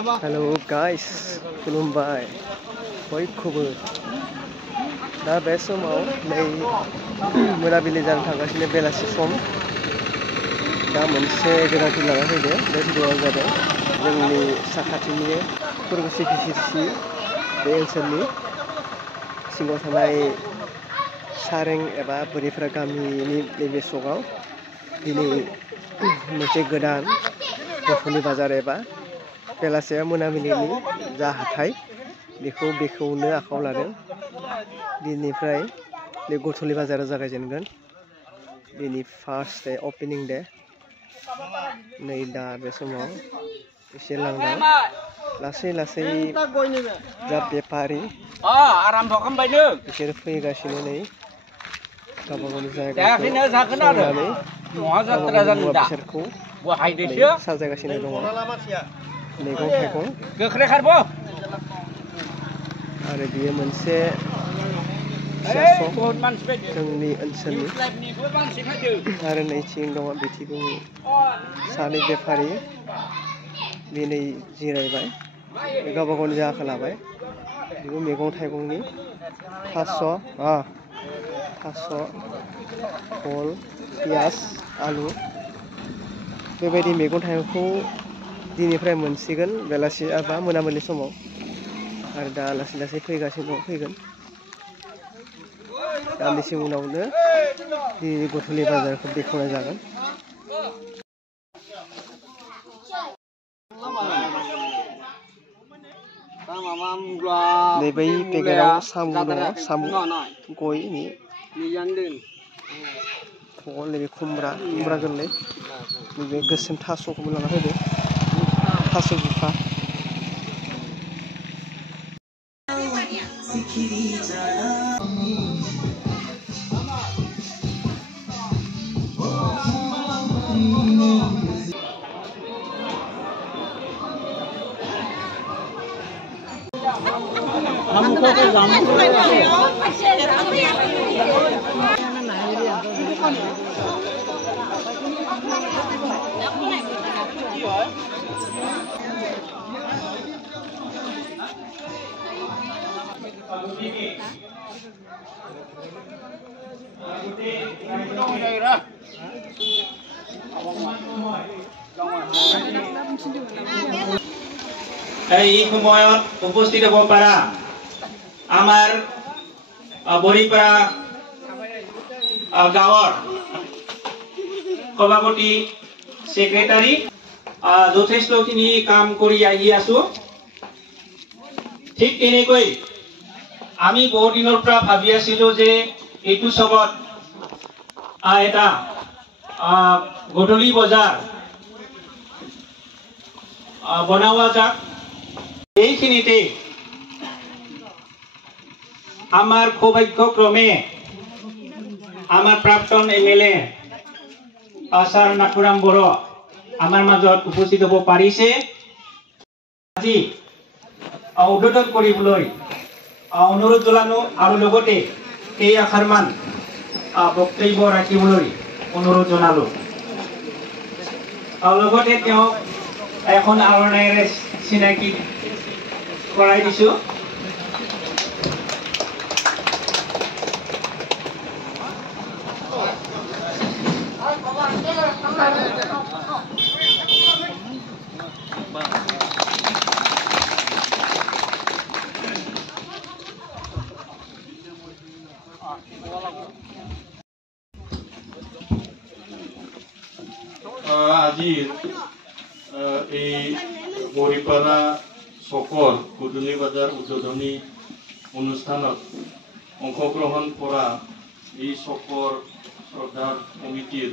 Hello guys खुलुमबाय बयखौबो दा बे समाव नै मोनाबिलि जानो थांगासिनो बेलासि सम दा मोनसे गोनांथि लाना फैदो बे भिडिअआ जादों जोंनि साखाथिनि खुरगुसि भिसिडिसि बे ओनसोलनि सिङाव थानाय सारें एबा बोरिफोरा गामिनि नैबे सकआव दिनै मोनसे गोदान गथ'नि बाजार एबा बेलासे मोनाबिलिनि जा हाथाय बेखौनो आखायाव लादों। दिनैनिफ्राय बे गथ'नि बाजारा जागायजेनगोन। दिनै फार्स्ट डे ओपनिं डे नै दा बे समाव एसे लांदां लासै लासै जा बेफारि बिसोर फैगासिनो नै गावबा गावनि जायगाखौ संनानै मुवा बेसादखौ साजायगासिनो दङ। मैगं थाइगं आरो बियो मोनसे जोंनि ओनसोलनि आरो नैथिं दङ बिथिं सानै बेफारि दिनै जिरायबाय गावबा गावनि जायगाखौ लाबाय। बेबो मैगं थाइगंनि थास' भल पियाज आलु बेबायदि मैगं थाइगंखौ दिनैनिफ्राय मोनसिगोन बेलासि एबा मोनाबिलि समाव आरो दा लासै लासै फैगासिनो फैगोन। दान्दिसे उनावनो दिनै गथ'नि बाजारखौ बेखेवनाय जागोन। नै बै पेकेटाव साम' दङ साम' गयनि भल नैबे खुमब्रा गोरलै नैबे गोसोम थास'खौबो लाना फैदो थास' बिफा এই সময়ত উপস্থিত হ'ব পাৰা আমাৰ বৰিপাৰা গাঁৱৰ সভাপতি সেক্ৰেটাৰী যথেষ্টখিনি কাম কৰি আহি আছো। ঠিক তেনেকৈ আমি বহু দিনৰ পৰা ভাবি আছিলো যে এইটো চবত এটা গধূলি বজাৰ বনোৱা যাক। এইখিনিতে আমাৰ সৌভাগ্যক্ৰমে আমাৰ প্ৰাক্তন MLA ছাৰ নাথুৰাম বড়ো আমাৰ মাজত উপস্থিত হ'ব পাৰিছে। আজি উদ্বোধন কৰিবলৈ অনুৰোধ জনালো আৰু লগতে কেইআষাৰমান বক্তব্য ৰাখিবলৈ অনুৰোধ জনালো। লগতে তেওঁক এখন আলনাইৰে চিনাকি কৰাই দিছো। আজি এই বৰিপাৰা চকৰ গধূলি বজাৰ উদ্বোধনী অনুষ্ঠানত অংশগ্ৰহণ কৰা এই চকৰ শ্ৰদ্ধাৰ কমিটিৰ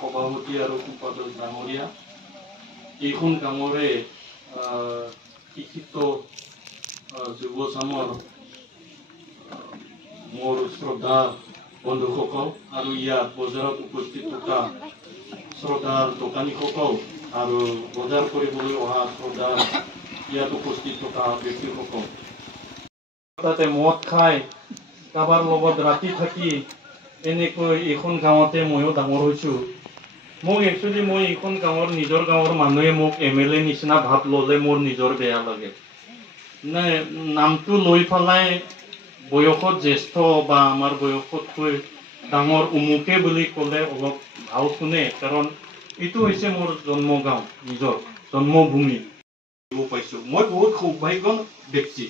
সভাপতি আৰু সম্পাদক ডাঙৰীয়া, এইখন গাঁৱৰে শিক্ষিত যুৱচামৰ মোৰ শ্ৰদ্ধা বন্ধুসকল আৰু ইয়াত বজাৰত উপস্থিত থকা শ্ৰদ্ধাৰ দোকানীসকল আৰু বজাৰ কৰিবলৈ অহা শ্ৰদ্ধাৰ ইয়াত উপস্থিত থকা ব্যক্তিসকল, তাতে মদ খাই কাৰোবাৰ লগত ৰাতি থাকি এনেকৈ এইখন গাঁৱতে ময়ো ডাঙৰ হৈছোঁ। মোক একচুৱেলি মই এইখন গাঁৱৰ নিজৰ গাঁৱৰ মানুহে মোক MLA নিচিনা ভাৱ ল'লে মোৰ নিজৰ বেয়া লাগে নাই নামটো লৈ পেলাই বয়সত জ্যেষ্ঠ বা আমাৰ বয়সতকৈ ডাঙৰ উমুকে বুলি ক'লে অলপ ভাল শুনে কাৰণ এইটো হৈছে মোৰ জন্মগাঁও নিজৰ জন্মভূমি পাইছোঁ মই বহুত সৌভাগ্য ব্যক্তি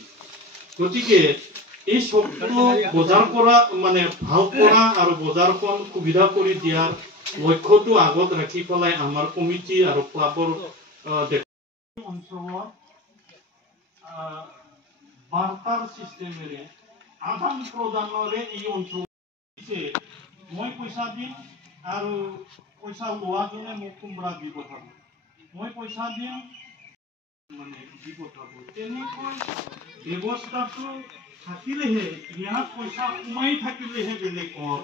গতিকে এই চবটো বজাৰ কৰা মানে ভাল কৰা আৰু বজাৰখন সুবিধা কৰি দিয়াৰ লক্ষ্যটো আগত ৰাখি পেলাই আমাৰ কমিটি আৰু ক্লাবৰ অঞ্চলৰ বাৰ্তাৰ চিষ্টেমেৰে আদান প্ৰদানৰে এই অঞ্চল মই পইচা দিম আৰু পইচা লোৱাজনে মোক কোমৰা দি পঠাব মই পইচা দিম মানে দি পঠাব তেনেকৈ ব্যৱস্থাটো থাকিলেহে ইয়াত পইচা সোমাই থাকিলেহে বেলেগৰ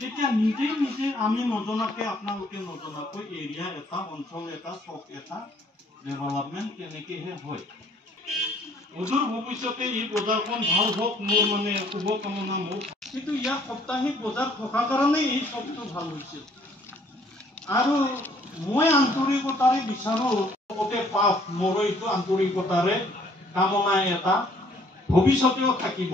তেতিয়া নিজে নিজে আমি নজনাকে আপোনালোকে নজনাকৈ এৰিয়া এটা অঞ্চল এটা চক এটা ডেভেলপমেণ্ট তেনেকেহে হয় অদূৰ ভৱিষ্যতে এই বজাৰখন ভাল হওক মোৰ মানে শুভকামনা মোৰ কিন্তু ইয়াত সাপ্তাহিক বজাৰ থকাৰ কাৰণে এই চবটো ভাল হৈছে আৰু মই আন্তৰিকতাৰে বিচাৰো ওকে পাওক মোৰ এইটো আন্তৰিকতাৰে কামনা এটা ভৱিষ্যতেও থাকিব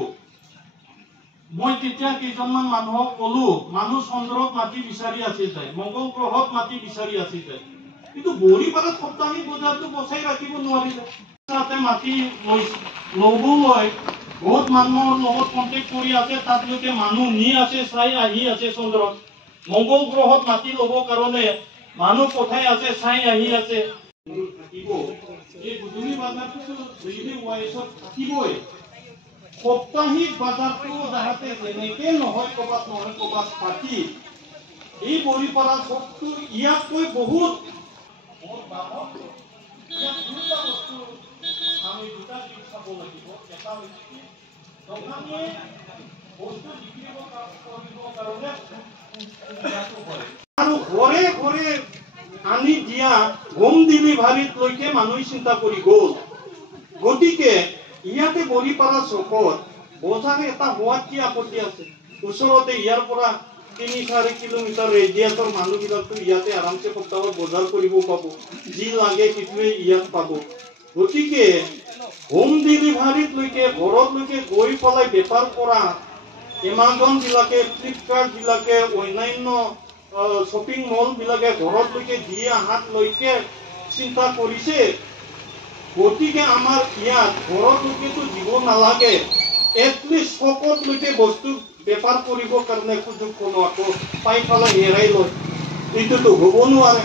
মই তেতিয়া কেইজনমান মানুহক ক'লো মানুহ চন্দ্ৰত মাটি বিচাৰি আছে যায় মংগল গ্ৰহত মাটি বিচাৰি আছে যায় কিন্তু বৰিপাৰাত সাপ্তাহিক বজাৰটো বচাই ৰাখিব নোৱাৰিলে তাতে মাটি ল'বলৈ বহুত মানুহৰ লগত কণ্টেক্ট কৰি আছে তাতলৈকে মানুহ নি আছে চাই আহি আছে চন্দ্ৰত মংগল গ্ৰহত মাটি ল'ব কাৰণে মানুহ পঠাই আছে চাই আহি আছে থাকিব এই গুদুলি বাজাৰটো যদি ৱাইছত থাকিবই সাপ্তাহিক বাজাৰটো যাতে যেনেকে নহয় ক'ৰবাত নহয় ক'ৰবাত পাতি এই বৰিপাৰা চবটো ইয়াতকৈ বহুত ইয়াত দুটা বস্তু আমি দুটা দিশ চাব লাগিব এটা হৈছে কি দোকানীয়ে বস্তু বিক্ৰী কৰিবৰ কাৰণে আৰু ঘৰে ঘৰে আনি দিয়া হোম ডেলিভাৰীলৈকে মানুহে চিন্তা কৰি গ'ল গতিকে ইয়াতে বৰিপাৰা চকত বজাৰ এটা হোৱাত কি আপত্তি আছে ওচৰতে ইয়াৰ পৰা 3-4 কিলোমিটাৰ ৰেডিয়াছৰ মানুহবিলাকতো ইয়াতে আৰামছে সপ্তাহত বজাৰ কৰিব পাব যি লাগে সেইটোৱে ইয়াত পাব গতিকে হোম ডেলিভাৰীলৈকে ঘৰলৈকে গৈ পেলাই বেপাৰ কৰা এমাজন বিলাকে ফ্লিপকাৰ্ট বিলাকে অন্যান্য শ্বপিং মল বিলাকে ঘৰলৈকে দি অহালৈকে চিন্তা কৰিছে গতিকে আমাৰ ইয়াত ঘৰলৈকেতো দিব নালাগে এটলিষ্ট চকতলৈকে বস্তু বেপাৰ কৰিবৰ কাৰণে সুযোগ কোনো আকৌ পাই পেলাই হেৰাই লয় এইটোতো হ'ব নোৱাৰে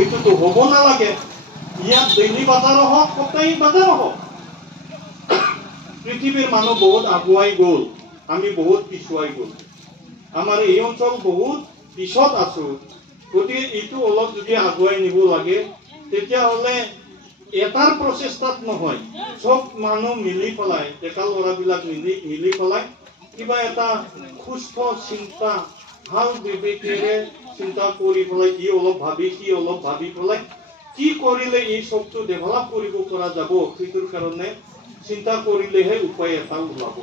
এইটোতো হ'ব নালাগে ইয়াত ডেইলি বজাৰো হওক সাপ্তাহিক বজাৰো হওক পৃথিৱীৰ মানুহ বহুত আগুৱাই গ'ল আমি বহুত পিছুৱাই গ'ল আমাৰ এই অঞ্চল বহুত পিছত আছো গতিকে এইটো অলপ যদি আগুৱাই নিব লাগে তেতিয়াহ'লে এটাৰ প্ৰচেষ্টাত নহয় চব মানুহ মিলি পেলাই ডেকা ল'ৰাবিলাক মিলি পেলাই কিবা এটা সুস্থ চিন্তা ভাল বিবেকেৰে চিন্তা কৰি পেলাই ই অলপ ভাবি সি অলপ ভাবি পেলাই কি কৰিলে এই চবটো ডেভেলপ কৰিব পৰা যাব সেইটোৰ কাৰণে চিন্তা কৰিলেহে উপায় এটা ওলাব